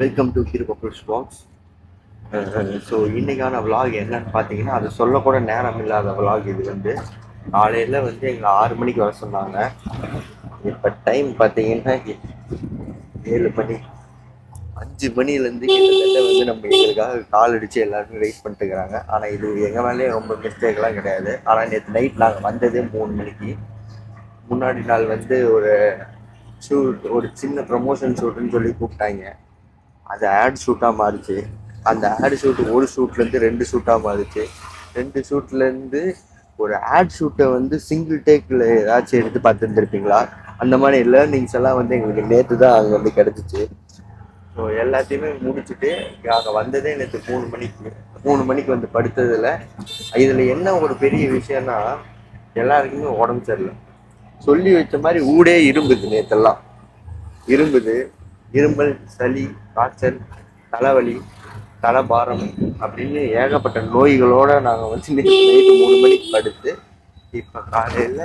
Welcome to hero publish box. So இன்னைக்கான vlog என்னன்னு பார்த்தீங்கன்னா, அது சொல்லக்கூட நேரம் இல்லாத விலாக். இது காலையில் எங்களை 6 மணிக்கு வர சொன்னாங்க. இப்போ டைம் பார்த்தீங்கன்னா 7 மணி. 5 மணிலேருந்து கிட்டத்தட்ட நம்ம எங்களுக்காக கால் அடித்து எல்லாருமே வெயிட் பண்ணிட்டு இருக்கிறாங்க. ஆனால் இது எங்கள் மேலேயே ரொம்ப மிஸ்டேக்லாம் கிடையாது. ஆனால் நேற்று நைட் நாங்கள் வந்ததே 3 மணிக்கு. முன்னாடி நாள் ஒரு ஷூட், ஒரு சின்ன ப்ரமோஷன் ஷூட்டுன்னு சொல்லி கூப்பிட்டாங்க. அது ஆட் ஷூட்டாக மாறிச்சு. அந்த ஆட் ஷூட்டு ஒரு ஷூட்லேருந்து 2 ஷூட்டாக மாறிச்சு. 2 ஷூட்லேருந்து ஒரு ஆட் ஷூட்டை சிங்கிள் டேக்கில் ஏதாச்சும் எடுத்து பார்த்துருந்துருப்பீங்களா? அந்த மாதிரி லேர்னிங்ஸ் எல்லாம் எங்களுக்கு நேற்று தான் அங்கே கிடச்சிச்சு. ஸோ எல்லாத்தையுமே முடிச்சுட்டு நாங்கள் வந்ததே நேற்று 3 மணிக்கு. 3 மணிக்கு படுத்ததில் இதில் என்ன ஒரு பெரிய விஷயம்னா, எல்லாருக்குமே உடம்பு சரியில்லை. சொல்லி வச்ச மாதிரி ஊடே இரும்புது. நேற்றெல்லாம் இரும்புது. இருமல், சளி, காய்ச்சல், தலைவலி, தலைபாரம் அப்படின்னு ஏகப்பட்ட நோய்களோட நாங்கள் நைட்டு 3 மணிக்கு படுத்து இப்போ காலையில்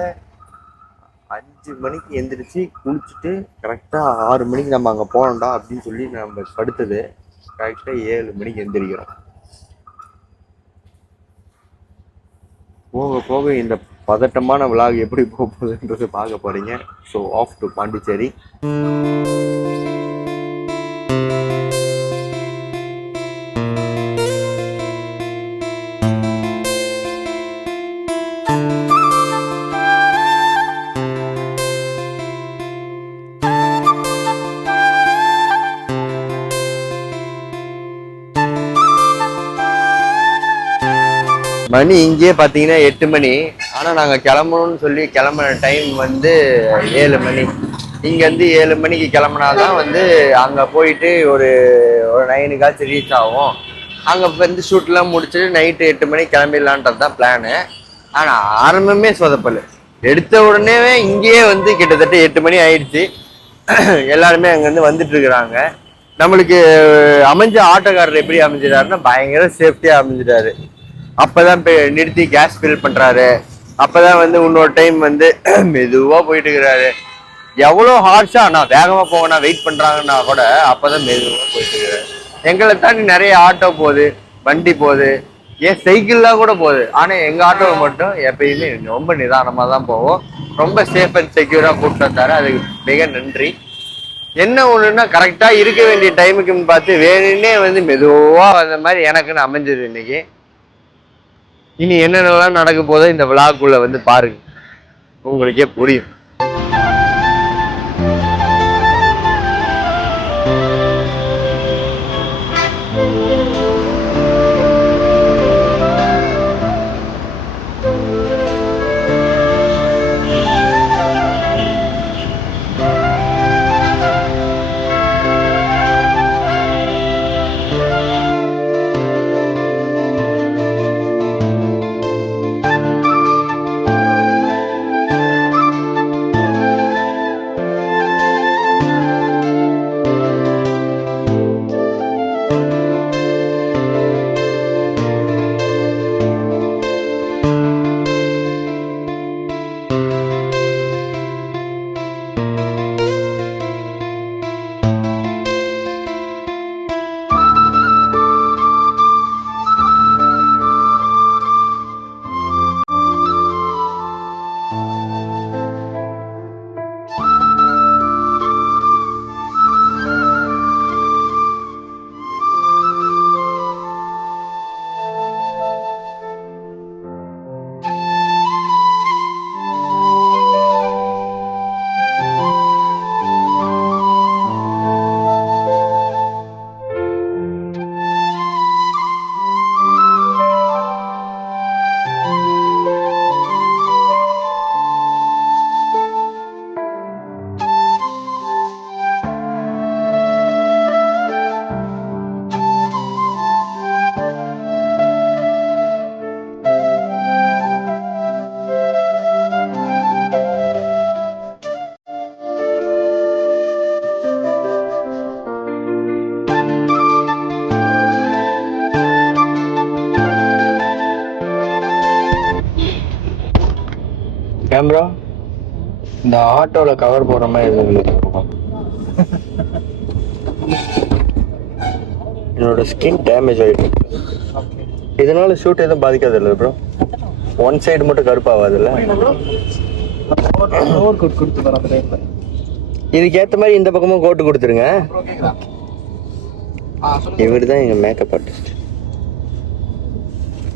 5 மணிக்கு எந்திரிச்சு குளிச்சுட்டு கரெக்டாக 6 மணிக்கு நம்ம அங்கே போனோம்டா அப்படின்னு சொல்லி நம்ம படுத்தது கரெக்டாக 7 மணிக்கு எந்திரிக்கிறோம். போக போக இந்த பதட்டமான விலாக் எப்படி போக போகுதுன்றது பார்க்க போறீங்க. So off to Pondicherry. மணி இங்கேயே பார்த்தீங்கன்னா 8 மணி. ஆனால் நாங்கள் கிளம்பணும்னு சொல்லி கிளம்புன டைம் 7 மணி. இங்கேருந்து 7 மணிக்கு கிளம்புனாதான் அங்கே போயிட்டு ஒரு 9 ரீச் ஆகும். அங்கே ஷூட்லாம் முடிச்சுட்டு நைட்டு 8 மணிக்கு கிளம்பிடலான்றது தான் பிளானு. ஆனால் ஆரம்பமே சொதப்பல். எடுத்த உடனே இங்கேயே கிட்டத்தட்ட 8 மணி ஆயிடுச்சு. எல்லாருமே அங்கேருந்து வந்துட்டு இருக்கிறாங்க. நம்மளுக்கு அமைஞ்ச ஆட்டோக்காரர் எப்படி அமைஞ்சிட்டாருன்னா பயங்கர சேஃப்டியாக அமைஞ்சிட்டாரு. அப்பதான் நிறுத்தி கேஸ் ஃபில் பண்றாரு. அப்பதான் இன்னொரு டைம் மெதுவா போயிட்டு இருக்கிறாரு. எவ்வளோ ஹார்ஷா நான் வேகமா போவேனா வெயிட் பண்றாங்கன்னா கூட அப்பதான் மெதுவா போயிட்டு இருக்கிறாரு. எங்களை தாண்டி நிறைய ஆட்டோ போகுது, வண்டி போகுது, ஏன் சைக்கிள்லாம் கூட போகுது. ஆனா எங்க ஆட்டோவை மட்டும் எப்பயுமே ரொம்ப நிதானமா தான் போவோம். ரொம்ப சேஃப் அண்ட் செக்யூரா கூப்பிட்டு வந்தாரு. அதுக்கு மிக நன்றி. என்ன ஒண்ணுன்னா, கரெக்டா இருக்க வேண்டிய டைமுக்குன்னு பார்த்து வேணுன்னே மெதுவா அந்த மாதிரி எனக்குன்னு அமைஞ்சது இன்னைக்கு. இனி என்னென்னலாம் நடக்க போதோ இந்த விழாக்குள்ள பாருங்க, உங்களுக்கே புரியும். கேமரா இந்த ஆட்டோல கவர் போடுற மாதிரி என்னோட ஸ்கின் டேமேஜ் ஆகிட்டு. இதனால ஷூட் எதுவும் பாதிக்காது இல்லை ப்ரோ? ஒன் சைடு மட்டும் கருப்பாகாதுல்ல? இதுக்கு ஏற்ற மாதிரி இந்த பக்கமும் கோட்டு கொடுத்துருங்க. இவர் தான் எங்கள் makeup artist.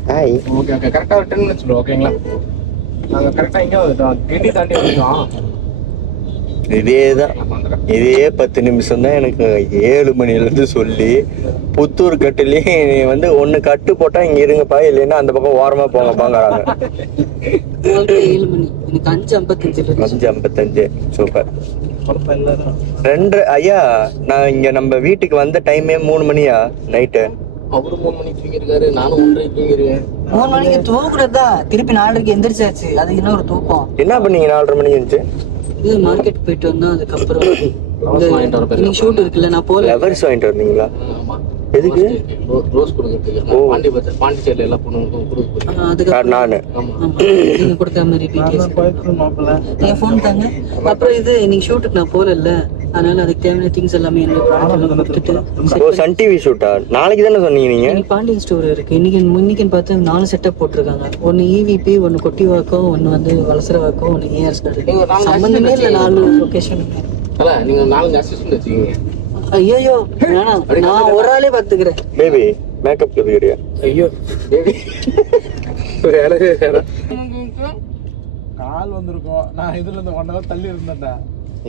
Hi. Okay okay, கரெக்டாக 10 minutes ப்ரோ. ஓகேங்களா? நாங்கள் கரெக்டாக எங்கே வந்துட்டோம்? கிண்டி தாண்டி வந்துட்டோம். இதே 10 நிமிஷம் தான் எனக்கு 7 மணிலேருந்து சொல்லி புத்தூர் கட்டுலேயே வந்து ஒன்று கட்டு போட்டால் இங்கே இருங்கப்பா, இல்லைன்னா அந்த பக்கம் ஓரமாக போங்கப்பாங்கிறாங்க. 5:55. சூப்பர். 2 ஐயா, நான் இங்கே நம்ம வீட்டுக்கு வந்த டைமே 3 மணியா நைட்டு? அவரு 3 மணிக்கு தூங்கிருக்காரு, நானும் 1:30 தூங்கிருக்கேன். 3 மணிக்கு தூங்குறதா, திருப்பி 4:30 எந்திரிச்சாச்சு. அது இன்னொரு தூக்கம். என்ன பண்ணீங்க 4:30 மணிக்கு இருந்துச்சு? இது மார்க்கெட் போயிட்டு வந்தா, அதுக்கப்புறம் ஷூட் இருக்குல்ல, நான் போல. லெவர்ஸ் வாங்கிட்டு வந்தீங்களா? எதுக்கு? ரோஸ் கொடுக்கறதுக்கு. பாண்டிச்சேரியில எல்லா பொண்ணுங்களுக்கும் கொடுக்க. அதுக்கு நானு நீங்க கொடுத்த மாதிரி என் ஃபோன் தாங்க. அப்புறம் இது நீங்க ஷூட்டுக்கு நான் போல இல்ல, அதனால அதுக்கு தேவையான திங்ஸ் எல்லாமே என்ன கொடுத்துட்டு. சன் டிவி ஷூட்டா? நாளைக்கு தானே சொன்னீங்க நீங்க? பாண்டியன் ஸ்டோர் இருக்கு. இன்னைக்குன்னு பார்த்து 4 செட்டப் போட்டிருக்காங்க. ஒன்னு EVP, ஒன்னு கொட்டி வாக்கம், ஒன்னு வந்து வலசர வாக்கம், ஒன்னு AR ஸ்டார். சம்பந்தமே இல்ல 4 லொகேஷன். நீங்க 4 அசிஸ்டன்ட் வச்சுக்கீங்க. ஐயோ வேணாம், நான் ஒரு ஆளே பாத்துக்கிறேன். பேபி மேக்கப் கத்துக்கிறியா? ஐயோ பேபி வேலையே வேற. கால் வந்திருக்கும். நான் இதுல இருந்து 1 hour தள்ளி இருந்தேன்டா.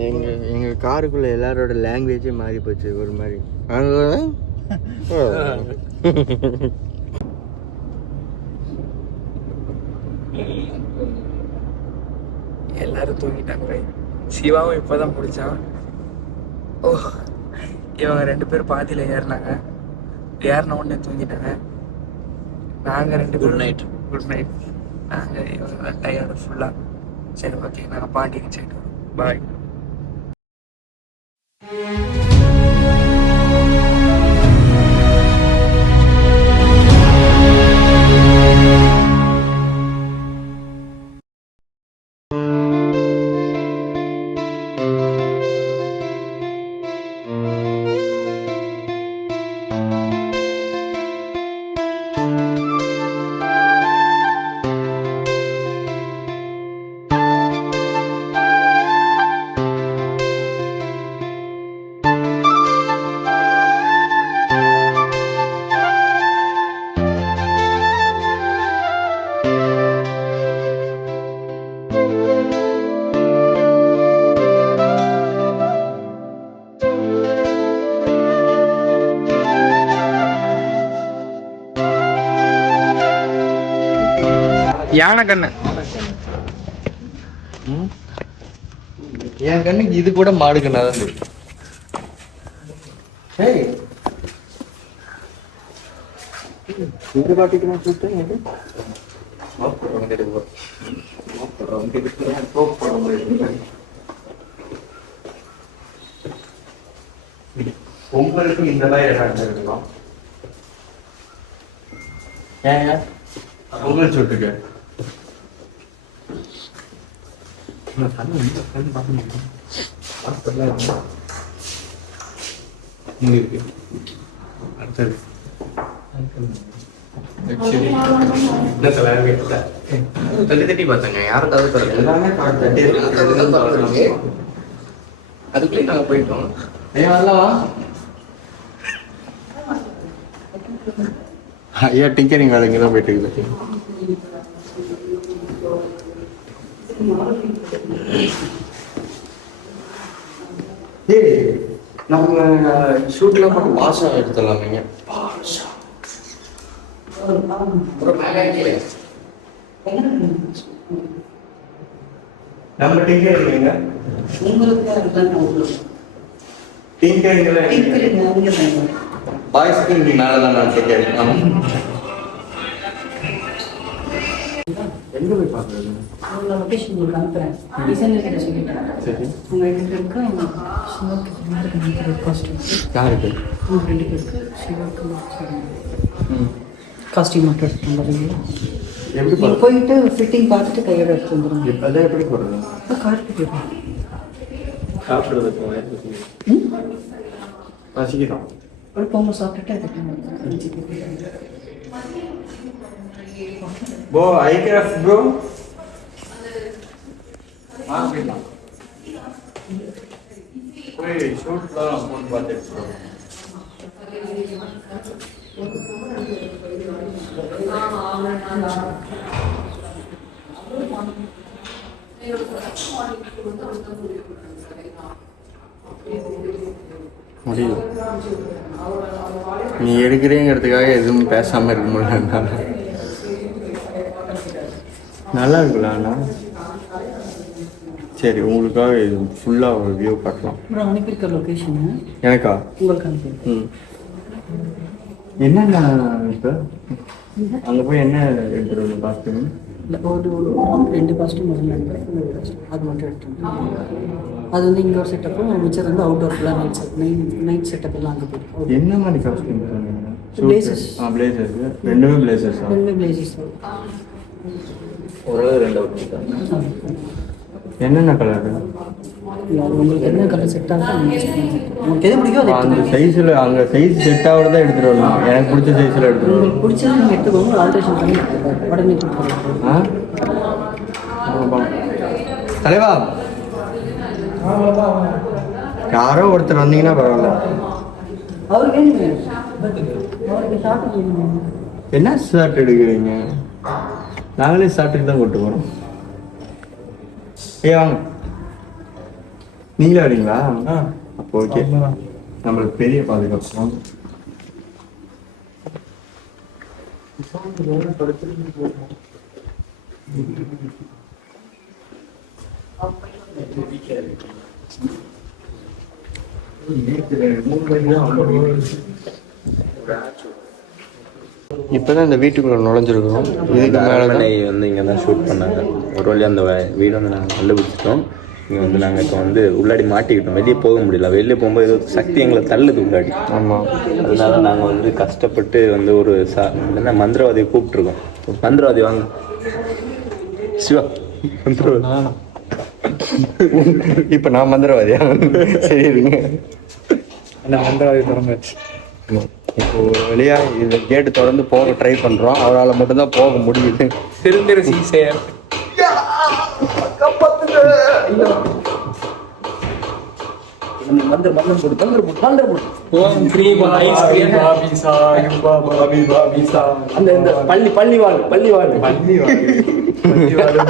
எங்க காருக்குள்ள எல்லாரோட லாங்குவேஜே மாறி போச்சு ஒரு மாதிரி. எல்லாரும் தூங்கிட்டாங்க. சிவாவும் இப்பதான் முடிச்சான். ஓ, இவங்க 2 பேரும் பாதியில ஏறினாங்க. ஏறின உடனே தூங்கிட்டாங்க. நாங்க 2 பேரும் குட் நைட். நாங்க இவங்க டயர்டு ஃபுல்லா. சரி ஓகே, நாங்கள் பாண்டிக்கு போயிட்டு வரோம். பாய். யானை கண்ணு என் கண்ணுக்கு இது கூட மாடு கண்ணாதான் தெரியும். இந்த பாட்டிக்கு நான் சொல்லிட்டேன். உங்களுக்கும் இந்த மாதிரி இருக்கலாம். ஏங்க பொங்கல் சுட்டுக்கு தட்டி பார்த்தாங்க. யாருக்காவது எல்லாமே அதுக்குள்ளே நாங்க போயிட்டோம். ஐயா டிங்கரிங் வேலைங்க தான் போயிட்டு இருக்குது. நம்ம ஷூட்ல மட்டும் பாஷா எடுத்துடலாமீங்க. நம்ம டிங்கரிங்க பாய்ஸ்க்கு மேலதான் நான் டிங்கரிங். எங்க போய் பாக்குறது? லொகேஷன் உங்களுக்கு அனுப்புறேன். டிசைனர் கிட்ட சொல்லிட்டேன். சரி, உங்க 2 பேருக்கு சிவாக்கு காஸ்டியூம். யாருக்கு? உங்க 2 பேருக்கு சிவாக்கு காஸ்டியூம் மட்டும் எடுத்து வந்துடுங்க. எப்படி போயிட்டு ஃபிட்டிங் பார்த்துட்டு கையோட எடுத்து வந்துடுங்க. அதான் எப்படி போடுறது? கார்பெட் சாப்பிடுறதுக்கு பசிக்குதான். ஒரு பொம்மை சாப்பிட்டுட்டு அதுக்கு போ ஐகிராஃப் ப்ரோ போய் ஷூட்லாம் போட்டு பார்த்துட்டு முடியும். நீ எடுக்கிறேங்கிறதுக்காக எதுவும் பேசாமல் இருக்க முடியல என்னால. நல்லா இருக்குல்ல அண்ணா? சரி, உங்களுக்காக இது ஃபுல்லாக ஒரு வியூ காட்டலாம். அப்புறம் அனுப்பியிருக்க லொக்கேஷனு எனக்கா? உங்களுக்கு அனுப்பியிருக்கேன். என்னண்ணா இப்போ அங்கே போய் என்ன எடுத்துகிட்டு வந்து காஸ்ட்யூம்? இல்லை ஒரு 2 காஸ்ட்யூம் முதல்ல அனுப்பியிருக்கேன். அது மட்டும் எடுத்துருக்கேன். அது வந்து இங்கே ஒரு செட்டப்பும் மிச்சம் வந்து அவுட்டோர் ஃபுல்லாக நைட் செட்டப் எல்லாம் அங்கே போயிருக்கு. என்ன மாதிரி காஸ்ட்யூம்? Blazers. பிளேசர்ஸ். ரெண்டுமே பிளேசர்ஸ். ரெண்டுமே பிளேசர்ஸ். ஒரு 2 அவுட். என்னென்ன கலரு? உங்களுக்கு என்ன கலர் செட் ஆகும் உங்களுக்கு எது பிடிக்கும் அதை அந்த சைஸில் அங்கே சைஸ் செட் ஆகிறதா எடுத்துகிட்டு வரணும். எனக்கு பிடிச்ச சைஸில் எடுத்துகிட்டு வரணும். உங்களுக்கு பிடிச்சது நீங்கள் எடுத்துக்கோங்க. ஆல்ட்ரேஷன் பண்ணி உடனே கொடுத்துருவோம். தலைவா, யாரோ ஒருத்தர் வந்தீங்கன்னா பரவாயில்ல. அவருக்கு என்ன அவருக்கு ஷார்ட் வேணும். என்ன ஷர்ட் எடுக்கிறீங்க? நாங்களே ஷார்ட்டுக்கு தான் கொண்டு போகிறோம். வாங்க, நீங்களே வரீங்களா? அப்போ ஓகே, நம்மளுக்கு பெரிய பாதுகாப்பு. இப்பதான் இந்த வீட்டுக்குள்ள நுழைஞ்சிருக்கோம். இதுக்கு மேலே வந்து இங்கே தான் ஷூட் பண்ணாங்க. ஒரு வழியாக அந்த வீடு வந்து நாங்கள் கண்டுபிடிச்சிட்டோம். இங்கே வந்து நாங்கள் இப்போ வந்து உள்ளாடி மாட்டிக்கிட்டோம். வெளியே போக முடியல. வெளியே போகும்போது ஏதோ சக்தி எங்களை தள்ளுது உள்ளாடி. ஆமாம், அதனால நாங்கள் வந்து கஷ்டப்பட்டு வந்து ஒரு என்ன மந்திரவாதியை கூப்பிட்டுருக்கோம். மந்திரவாதி வாங்க சிவா. மந்திரவாதி இப்போ நான் மந்திரவாதியா? சரிங்க, அந்த மந்திரவாதி திறந்தாச்சு. இப்போ ஒரு வழியா இந்த கேட்டு தொடர்ந்து போக ட்ரை பண்றோம். அவரால் மட்டும்தான் போக முடியுது. திருந்திர சீசையர்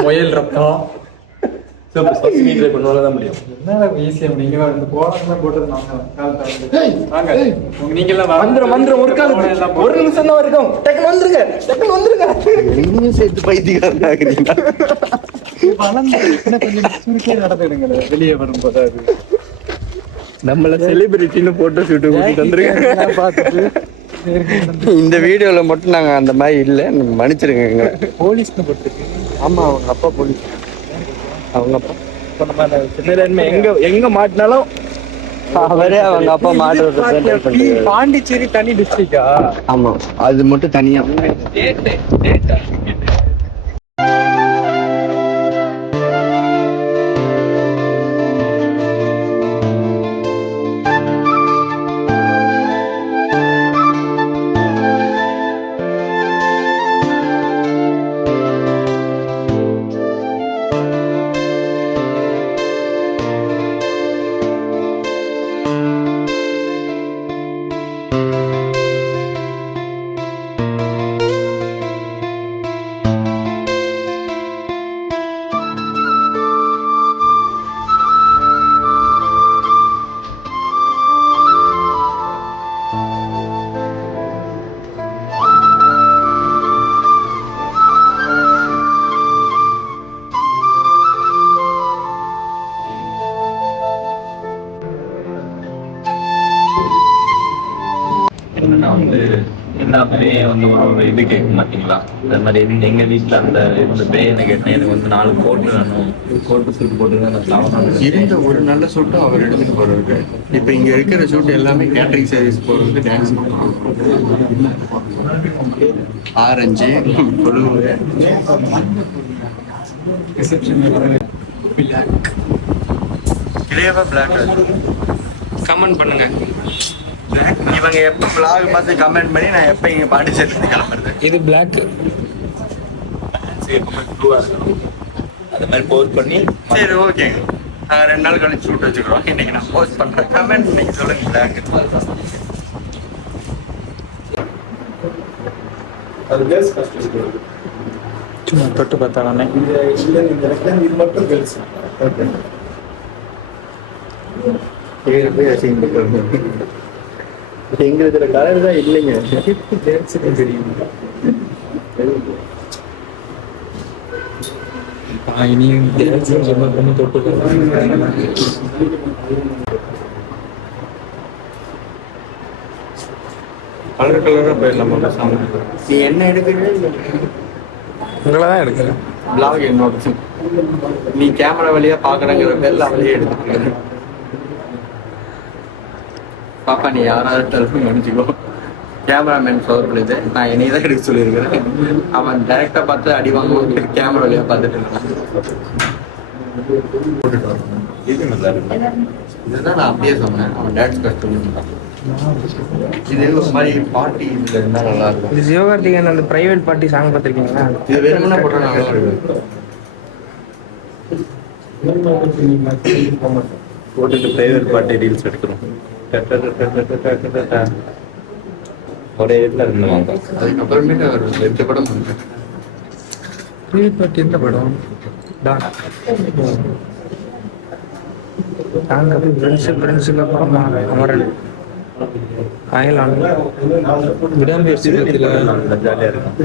முயல் ரத்தம் ஒரு நிமிஷம் தான் இருக்கும். டக்குனு வந்துருங்க, டக்குனு வந்துருங்க. நீங்க சேர்த்து பைத்தியக்காரங்க. வெளியே வரும்போது நம்மள செலிபிரிட்டின்னு போட்டோ ஷூட்டு கூட்டிட்டு வந்துருங்க. பார்த்துட்டு இந்த வீடியோல மட்டும் நாங்க அந்த மாதிரி இல்லை, மன்னிச்சிருங்க. போலீஸ்னு போட்டுருக்கு. ஆமா, அவங்க அப்பா போலீஸ். அவங்க அப்பா எங்க மாட்டினாலும் அவரே அவங்க அப்பா மாட்டு. பாண்டிச்சேரி தனி டிஸ்ட்ரிக்டா? ஆமா, அது மட்டும் தனியா. என்னன்னா வந்து இந்த பேயை வந்து ஒரு இது கேட்க மாட்டீங்களா? இந்த மாதிரி எங்க வீட்டுல அந்த பேய் என்ன கேட்டேன். எனக்கு வந்து 4 கோட்டு வேணும். கோட்டு சூட் போட்டு தான் இருந்த ஒரு நல்ல ஷூட்டும் அவர் எடுத்துட்டு போறவருக்கு. இப்ப இங்க இருக்கிற ஷூட் எல்லாமே கேட்டரிங் சர்வீஸ் போறதுக்கு டான்ஸ் ஆரஞ்சு கொழுவு கமெண்ட் பண்ணுங்க. இவங்க எப்போ vlog பார்த்து கமெண்ட் பண்ணி நான் எப்போ இங்கே பாண்டிச்சேரி கிளம்புறது. இது பிளாக். ப்ளூவாக இருக்கணும். அது மாதிரி போஸ்ட் பண்ணி சரி ஓகேங்க. நாங்கள் 2 நாள் கழிச்சு ஷூட் வச்சுக்கிறோம். இன்னைக்கு நான் போஸ்ட் பண்ணுறேன். கமெண்ட் பண்ணி சொல்லுங்க பிளாக். அது கேர்ள்ஸ் காஸ்டியூம். சும்மா தொட்டு பார்த்தாலே இந்த ரெக்டாங்கிள் இது மட்டும் கேர்ள்ஸ். ஓகே. எங்களுக்கு கலர் தான் இல்லைங்க. கேர்ள்ஸுக்கு தெரியும். இனியும் கேர்ள்ஸும் சொன்ன பண்ணி தொட்டு கலர் கலராக போயிடலாம். நீ என்ன எடுக்கிறீங்க? உங்களை தான் எடுக்கிறேன். vlog என்னோட. நீ கேமரா வழியா பாக்குறங்கிற பேர்ல அவளையே எடுத்துக்க. பாப்பா நீ யாராவது நினைச்சுக்கோ. கேமராமேன் சொல்றது நான் என்னைய தான் எடுக்க சொல்லியிருக்கிறேன். அவன் டைரக்டா பார்த்து அடி வாங்கும்போது கேமரா வழியா பார்த்துட்டு இருக்கான். இதுதான் நான் அப்படியே சொன்னேன். அவன் டான்ஸ் கஷ்டம். இது ஒரு மாதிரி பாட்டி இதுல இருந்தா நல்லா இருக்கும். இது சிவகார்த்திகேயன் அந்த பிரைவேட் பார்ட்டி சாங் பார்த்துருக்கீங்களா? இது வெறுமனே போட்டா நல்லா இருக்கும். போட்டுட்டு பிரைவேட் பார்ட்டி ரீல்ஸ் எடுக்கிறோம். ஒரே இதில் இருந்துவாங்க. அதுக்கப்புறமேட்டு அவர் 2 படம் பண்ணுறேன். பிரைவேட் பார்ட்டி எந்த படம்? நாங்கள் ஃப்ரெண்ட்ஸுக்கு அப்புறம் அமரன் அயலான் விடாமுயற்சி ஜாலியாக இருக்கும்.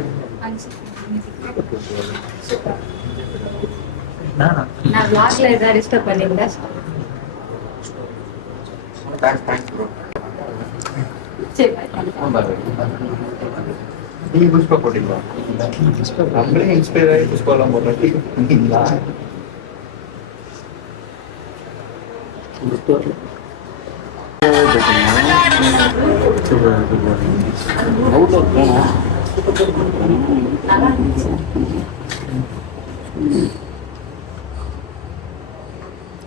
நான் vlogல ஏதாவது டிஸ்டர்ப் பண்ணிருந்தா தேங்க்ஸ் ப்ரோ. சரி நீ புஷ்பா போட்டீங்களா? நம்மளே இன்ஸ்பயர் ஆகி புஷ்பாலாம் போடுறேன்.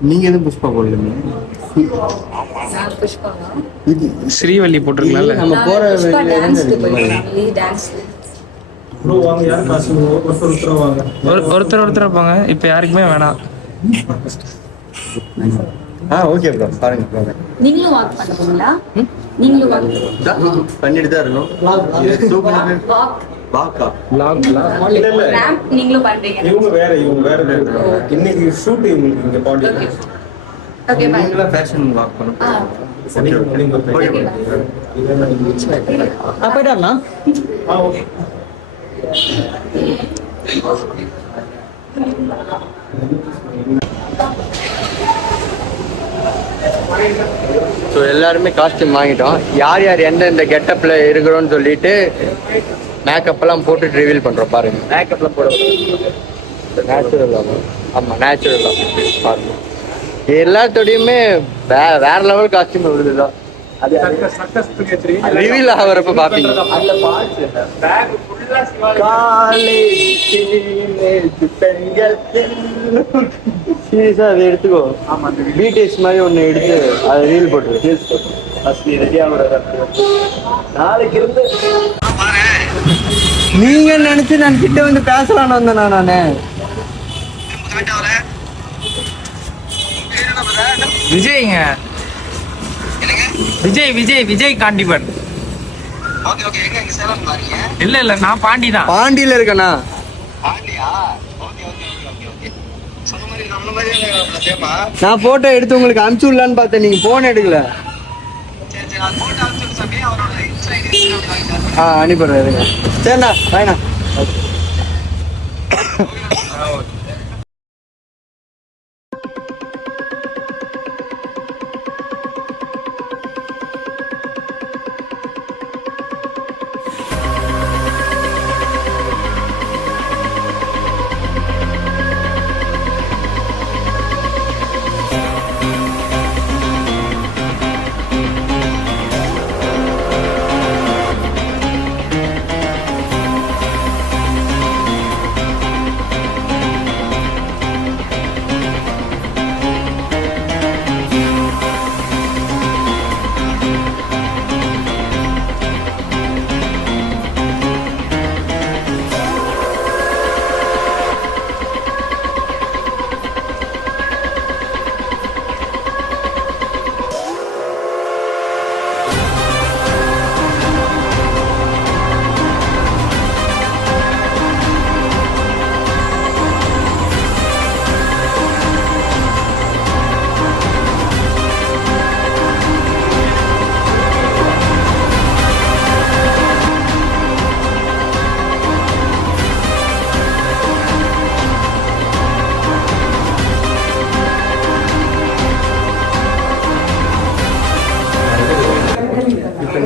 நீங்க எதுவும் புஷ்பா போடலீங்க? இது ஸ்ரீவள்ளி போட்டிருக்கலாம்ல. நம்ம போற ப்ரோ வாங்க யார் காஸ்டியூம் ஒருத்தர் வாங்க. ஒருத்தர் போங்க. இப்போ யாருக்குமே வேணாம். ஓகே ப்ரோ பாருங்க ப்ரோ. நீங்களும் வாக் பண்ணுவீங்களா? நீங்களும் வாக் பண்ணிட்டு தான் இருக்கோம். வாக் வாக்கா இல்ல இல்ல ரேம்ப் நீங்களும் பண்றீங்க. இவங்க வேற இன்னைக்கு ஷூட் இவங்களுக்கு இங்க பாடி. Okay bye. நீங்களா ஃபேஷன் வாக் பண்ணுங்க. போயிட்டாருண்ணா. ஓகே. ஸோ எல்லாருமே காஸ்டியூம் வாங்கிட்டோம். யார் யார் எந்தெந்த கெட்டப்பில் இருக்கிறோன்னு சொல்லிட்டு மேக்கப்லாம் போட்டுட்டு ரிவீல் பண்ணுறோம். பாருங்க மேக்கப்லாம் போட நேச்சுரலாக. ஆமாம் நேச்சுரலாக பாருங்க. எல்லாத்தோடையுமே வேற லெவல் காஸ்டியூம் விழுதுதான். அது ரிவீல் ஆகிறப்ப பார்ப்பீங்க. சீரியஸா அதை எடுத்துக்கோ. பிடிஎஸ் மாதிரி ஒன்று எடுத்து அதை ரீல் போட்டு நாளைக்கு இருந்து நீங்க நினைச்சு நான் கிட்ட வந்து பேசலான்னு வந்தேனா நானு. விஜய்ங்க. விஜய் காண்டிபன். இல்ல நான் பாண்டி தான். பாண்டியில இருக்கேண்ணா. நான் போட்டோ எடுத்து உங்களுக்கு அனுப்பிச்சு விடலான்னு பார்த்தேன். நீங்க போன் எடுக்கல. அனுப்பிடுறேன். சரிண்ணா பாய்ண்ணா.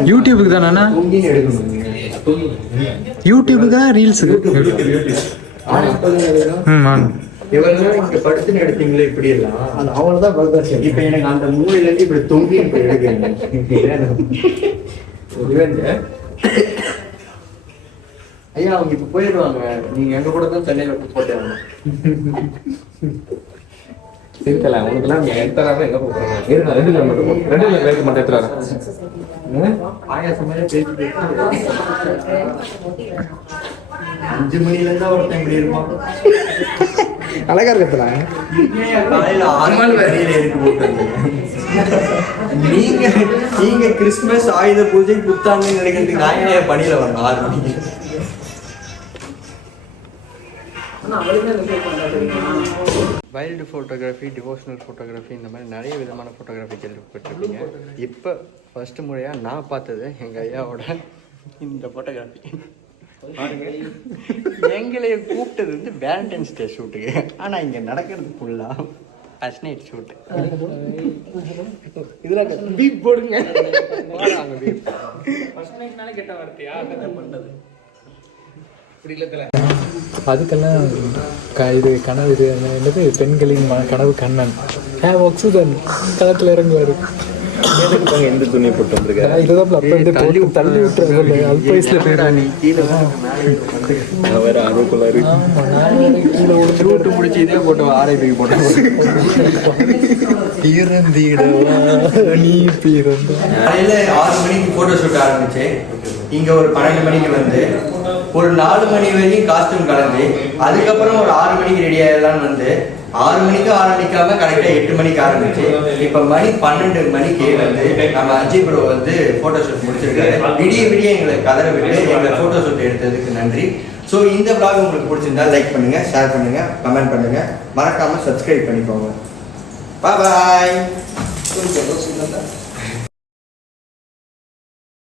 யூடியூபுக்கு தானே? யூடியூபுக்கா ரீல்ஸுக்கு? இவரெல்லாம் இங்க படுத்துன்னு எடுத்தீங்களே இப்படி எல்லாம் அது அவ்வளவுதான் பர்தாசி. இப்ப எனக்கு அந்த மூலையில இருந்து இப்படி தொங்கி இப்ப எடுக்கிறேன். ஐயா அவங்க இப்ப போயிடுவாங்க. நீங்க எங்க கூட தான் சென்னையில போட்டாங்க. இருக்கல உனக்குலாம் எடுத்துறாங்க எங்க போறாங்க? இருங்க 2 கிலோமீட்டர் போ. 2 கிலோமீட்டர் மட்டும் எடுத்துறாங்க. ஆயாசமே பேசி 5 மணில இருந்தா ஒருத்தன் இப்படி இருப்பான். அழகா இருக்கல. காலையில 6 மணி வரையில இருக்கு போட்டு. நீங்க கிறிஸ்துமஸ் ஆயுத பூஜை புத்தாண்டு நினைக்கிறதுக்கு நான் ஏன் பணியில வரணும் 6 மணிக்கு? வைல்டு ஃபோட்டோகிராஃபி, டிவோஷனல் ஃபோட்டோகிராஃபி, இந்த மாதிரி நிறைய விதமான ஃபோட்டோகிராஃபி கேள்விப்பட்டிருப்பீங்க. இப்போ ஃபர்ஸ்ட் முறையாக நான் பார்த்தது எங்கள் ஐயாவோட இந்த ஃபோட்டோகிராஃபி. பாருங்க, எங்களை கூப்பிட்டது வந்து வேலண்டைன்ஸ் டே ஷூட்டுக்கு. ஆனால் இங்கே நடக்கிறது ஃபுல்லாக ஃபர்ஸ்ட் நைட் ஷூட்டு. இதில் பீப் போடுங்க. அதுக்கெல்லாம் இது கனவு இது என்னது பெண்களின் கனவு கண்ணன் ஒக்ஸுதன் களத்தில் இறங்குவார். எந்த துணி போட்டு வந்துருக்காரு? இதுதான் அப்போ வந்து தள்ளி விட்டுறாங்க அல்ப வயசில் போயிடாங்க. வேற ஆர்வக்குள்ளாரு ஷூட்டு முடிச்சு இதே போட்டு ஆரைபிக்கு போட்டோம். பிறந்திடவா நீ பிறந்த காலையில 6 மணிக்கு போட்டோ ஷூட் ஆரம்பிச்சு இங்க ஒரு 12 மணிக்கு வந்து ஒரு 4 மணி வரைக்கும் காஸ்டியூம் கலந்து அதுக்கப்புறம் ஒரு 6 மணிக்கு ரெடி ஆகலான்னு வந்து 6 மணிக்கு ஆரம்பிக்காம கரெக்டாக 8 மணிக்கு ஆரம்பிச்சு இப்போ மணி 12 மணிக்கு வந்து நம்ம அஜய் ப்ரோ வந்து ஃபோட்டோ ஷூட் முடிச்சிருக்காரு. விடிய எங்களை கதற விட்டு எங்களை ஃபோட்டோ ஷூட் எடுத்ததுக்கு நன்றி. ஸோ இந்த vlog உங்களுக்கு பிடிச்சிருந்தா லைக் பண்ணுங்க, ஷேர் பண்ணுங்க, கமெண்ட் பண்ணுங்க, மறக்காம சப்ஸ்கிரைப் பண்ணிக்கோங்க. பாய்.